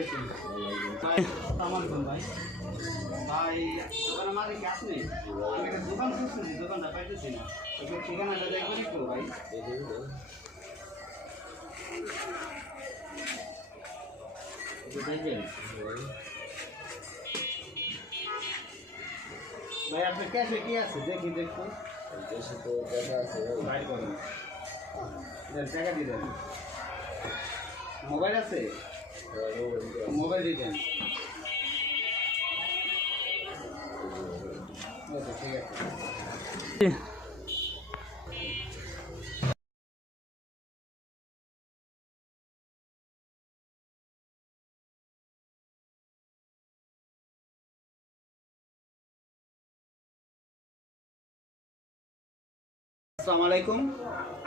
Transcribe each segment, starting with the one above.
আলাইকুম ভাই। আসসালামু ভাই। ভাই দোকানে মাঝে গ্যাস নেই, আমি একটা দোকান খুঁজতেছি, দোকানটা পাইতেছি না। ঠিকানাটা দেখবেন একটু ভাই। ভাই আপনার ক্যাশে কি আছে দেখি দেখুন। ক্যাশে তো টাকা আছে, বাইর করেন, টাকা দিয়ে দেন। মোবাইল আছে, মোবাইল দিয়ে দেন। ঠিক আছে। আসসালামু আলাইকুম,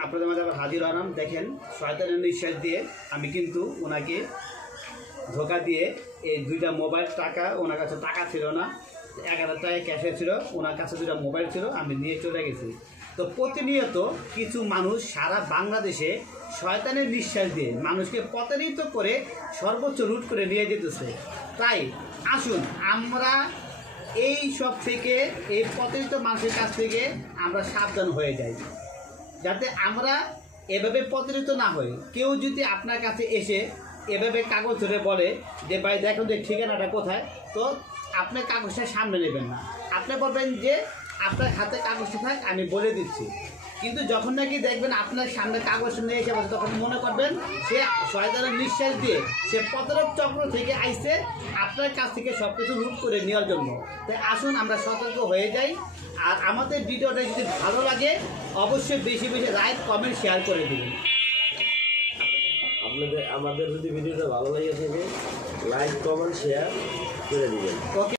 আপনাদের মাঝে আবার হাজির হলাম। দেখেন, শয়তানের নিঃশ্বাস দিয়ে আমি কিন্তু ওনাকে ধোকা দিয়ে এই দুইটা মোবাইল, টাকা ওনার কাছে টাকা ছিল না, 1000 টাকা ক্যাশে ছিল, ওনার কাছে দুইটা মোবাইল ছিল, আমি নিয়ে চলে গেছি। তো প্রতিনিয়ত কিছু মানুষ সারা বাংলাদেশে শয়তানের নিঃশ্বাস দিয়ে মানুষকে প্রতারিত করে সর্বোচ্চ লুট করে নিয়ে যেতেছে। তাই আসুন আমরা এই সব থেকে, এই প্রতারিত মানুষের কাছ থেকে আমরা সাবধান হয়ে যাই, যাতে আমরা এভাবে প্রতারিত না হই। কেউ যদি আপনার কাছে এসে এভাবে কাগজ ধরে বলে যে ভাই দেখুন যে ঠিকানাটা কোথায়, তো আপনি কাগজটা সামনে নেবেন না, আপনি বলবেন যে আপনার হাতে কাগজটা থাক, আমি বলে দিচ্ছি। কিন্তু যখন নাকি দেখবেন আপনার সামনে কাগজ নিয়ে এসে বসে, তখন মনে করবেন সে শয়তানের নিঃশ্বাস দিয়ে সে প্রতারক চক্র থেকে আইছে আপনার কাছ থেকে সব কিছু লুট করে নেওয়ার জন্য। তাই আসুন আমরা সতর্ক হয়ে যাই। আর আমাদের ভিডিওটা যদি ভালো লাগে অবশ্যই বেশি বেশি লাইক, কমেন্ট, শেয়ার করে দিবেন। আমাদের যদি ভিডিওটা ভালো লাগে থাকে লাইক, কমেন্ট, শেয়ার করে দিবেন। ওকে।